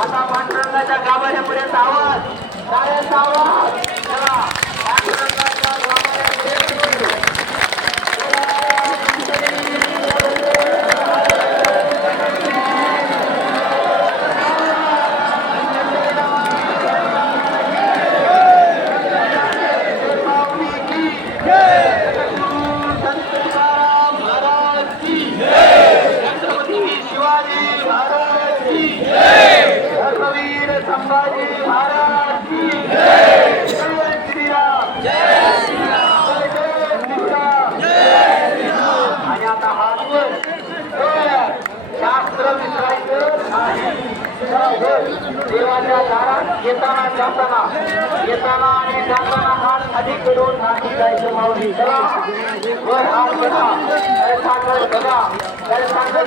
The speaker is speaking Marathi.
आता पांडुरंगाच्या गाभाऱ्यापर्यंत आवाज. टाळ्यांचा आवाज आणि आता हात वर शास्त्र विसरायचं नाही. देवाच्या दारात येताना जाताना. येताना आणि जाताना हात अधिक करून नाही जायचं माऊली. चला. वर हात बघा